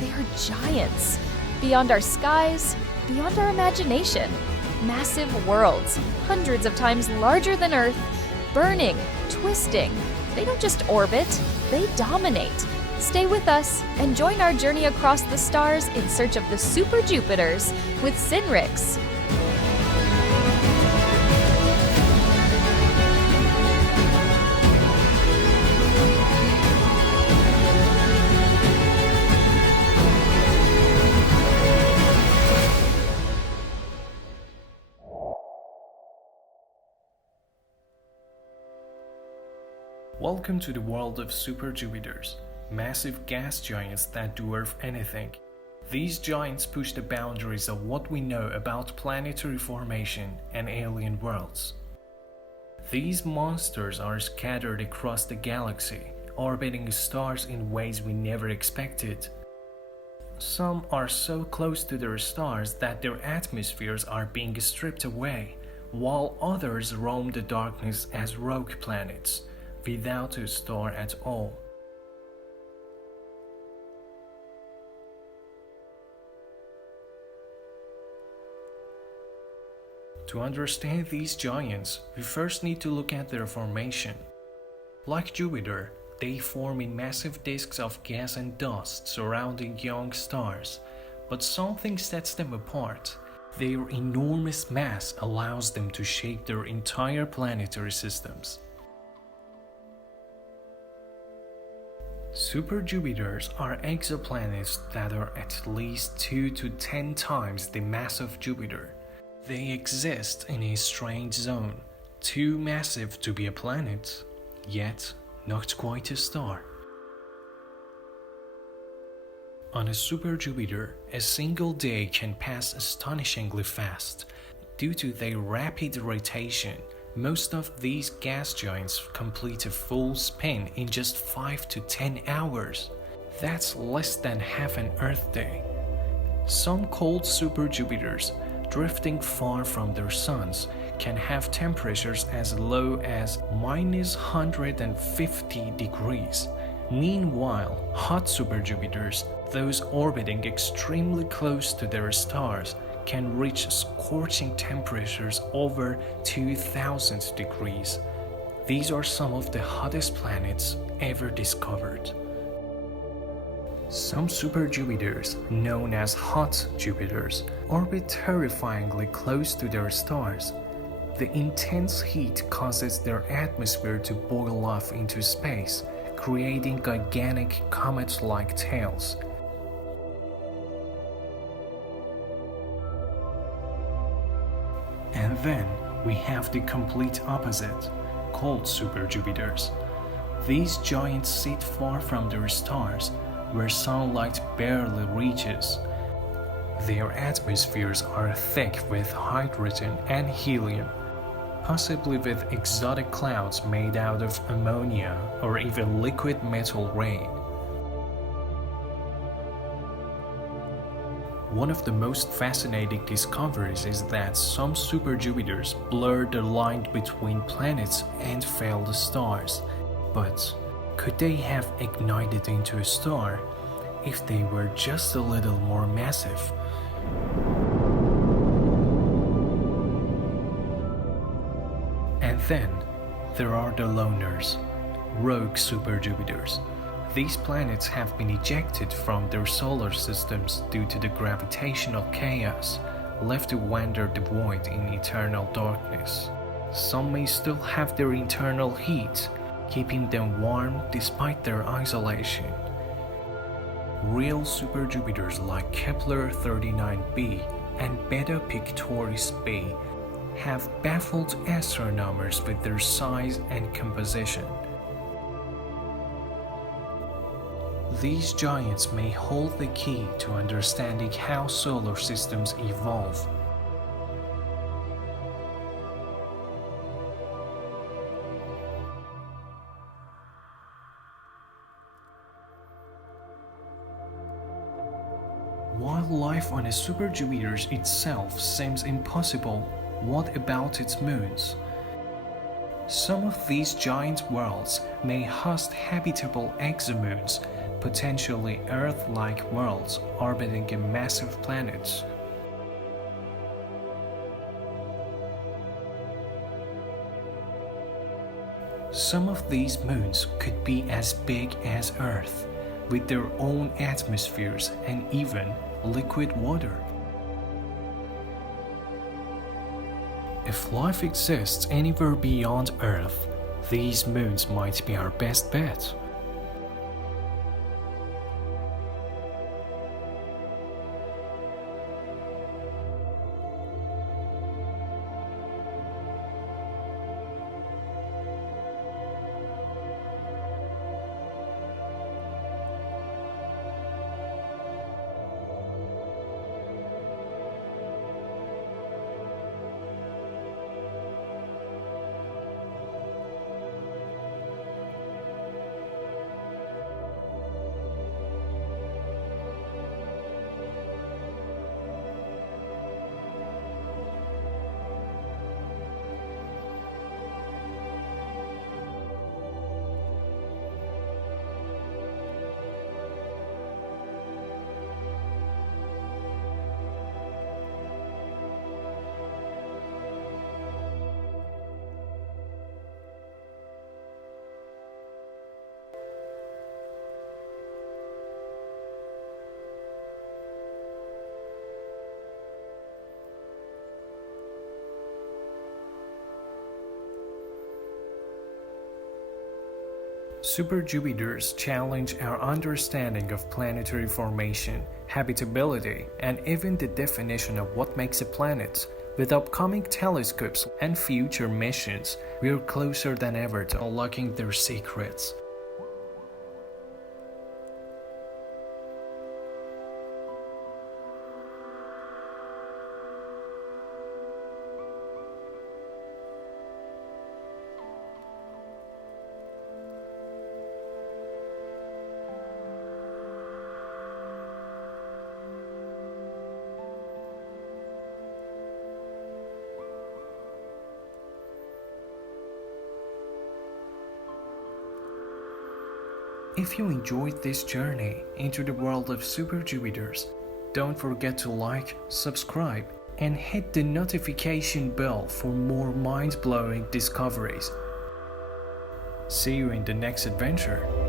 They are giants, beyond our skies, beyond our imagination. Massive worlds, hundreds of times larger than Earth, burning, twisting. They don't just orbit, they dominate. Stay with us and join our journey across the stars in search of the super Jupiters with Sinrix. Welcome to the world of super Jupiters, massive gas giants that dwarf anything. These giants push the boundaries of what we know about planetary formation and alien worlds. These monsters are scattered across the galaxy, orbiting stars in ways we never expected. Some are so close to their stars that their atmospheres are being stripped away, while others roam the darkness as rogue planets, without a star at all. To understand these giants, we first need to look at their formation. Like Jupiter, they form in massive disks of gas and dust surrounding young stars, but something sets them apart. Their enormous mass allows them to shape their entire planetary systems. Super Jupiters are exoplanets that are at least 2 to 10 times the mass of Jupiter. They exist in a strange zone, too massive to be a planet, yet not quite a star. On a super Jupiter, a single day can pass astonishingly fast. Due to their rapid rotation, most of these gas giants complete a full spin in just 5 to 10 hours. That's less than half an Earth day. Some cold super Jupiters, drifting far from their suns, can have temperatures as low as minus 150 degrees. Meanwhile, hot super Jupiters, those orbiting extremely close to their stars, can reach scorching temperatures over 2000 degrees. These are some of the hottest planets ever discovered. Some super Jupiters, known as hot Jupiters, orbit terrifyingly close to their stars. The intense heat causes their atmosphere to boil off into space, creating gigantic comet-like tails. And then we have the complete opposite, cold super Jupiters. These giants sit far from their stars, where sunlight barely reaches. Their atmospheres are thick with hydrogen and helium, possibly with exotic clouds made out of ammonia or even liquid metal rain. One of the most fascinating discoveries is that some super Jupiters blur the line between planets and failed stars. But could they have ignited into a star if they were just a little more massive? And then there are the loners, rogue super Jupiters. These planets have been ejected from their solar systems due to the gravitational chaos, left to wander the void in eternal darkness. Some may still have their internal heat, keeping them warm despite their isolation. Real super Jupiters like Kepler-39b and Beta Pictoris b have baffled astronomers with their size and composition. These giants may hold the key to understanding how solar systems evolve. While life on a super Jupiter itself seems impossible, what about its moons? Some of these giant worlds may host habitable exomoons potentially Earth-like worlds orbiting a massive planet. Some of these moons could be as big as Earth, with their own atmospheres and even liquid water. If life exists anywhere beyond Earth, these moons might be our best bet. Super-Jupiters challenge our understanding of planetary formation, habitability, and even the definition of what makes a planet. With upcoming telescopes and future missions, we are closer than ever to unlocking their secrets. If you enjoyed this journey into the world of Super-Jupiters, don't forget to like, subscribe, and hit the notification bell for more mind-blowing discoveries. See you in the next adventure.